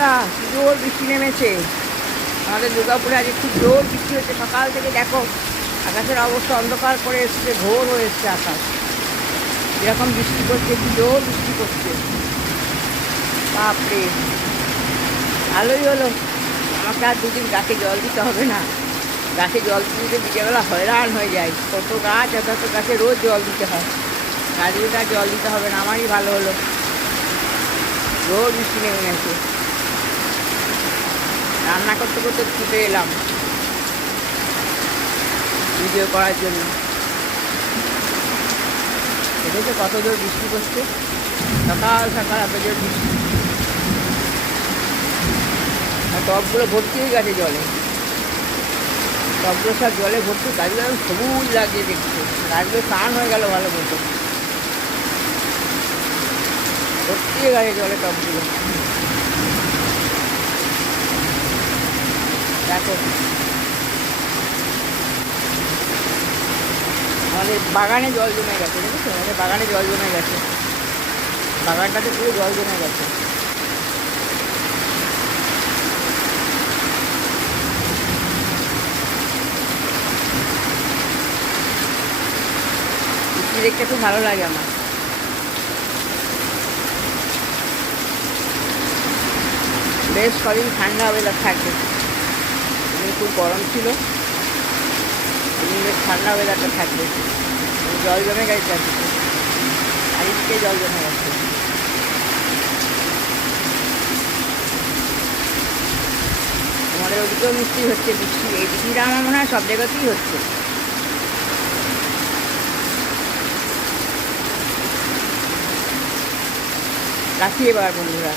বন্ধুরা, কি জোর বৃষ্টি নেমেছে। আমাদের দুর্গাপুরে আজকে খুব জোর বৃষ্টি হচ্ছে। সকাল থেকে দেখো আকাশের অবস্থা অন্ধকার করে এসছে, ঘোর হয়ে এসছে আকাশ। এরকম বৃষ্টি করছে, কি জোর বৃষ্টি করছে। বাপরে, ভালোই হলো, আমাকে আর দুদিন গাছে জল দিতে হবে না। গাছে জল দিতে বিকেলবেলা হয়রান হয়ে যায়। কত গাছ, এত গাছে রোজ জল দিতে হয়। গাছগুলোকে আর জল দিতে হবে না, আমারই ভালো হলো। জোর বৃষ্টি নেমে গেছে। রান্না করতে করতে ছুটে এলাম ভিডিও করার জন্য। দেখেছো কত জোর বৃষ্টি পড়ছে, সকাল সকাল এত জোর বৃষ্টি। আর টবগুলো ভর্তি হয়ে গেছে জলে, টবগুলো সব জলে ভর্তি। গাছগুলো একদম সবুজ লাগিয়ে দেখছে, গাছগুলো স্নান হয়ে গেল ভালো মতো, ভর্তি হয়ে গেছে জলে টবগুলো। দেখো আমাদের বাগানে জল জমে গেছে, দেখেছো আমাদের বাগানে জল জমে গেছে, বাগানটাতে পুরো জল জমে গেছে। বৃষ্টি দেখতে খুব ভালো লাগে আমার। বেশ কদিন ঠান্ডা ওয়েদার থাকবে, খুব গরম ছিল, বেশ ঠান্ডা ওয়েদারটা থাকবে। জল জমে গেছে চারদিকে, চারিদিকে জল জমে গেছে। আমাদের ওদিকেও মিষ্টি হচ্ছে বৃষ্টি। এই বৃষ্টিটা আমার মনে হয় সব জায়গাতেই হচ্ছে। রাখি এবার বন্ধুরা।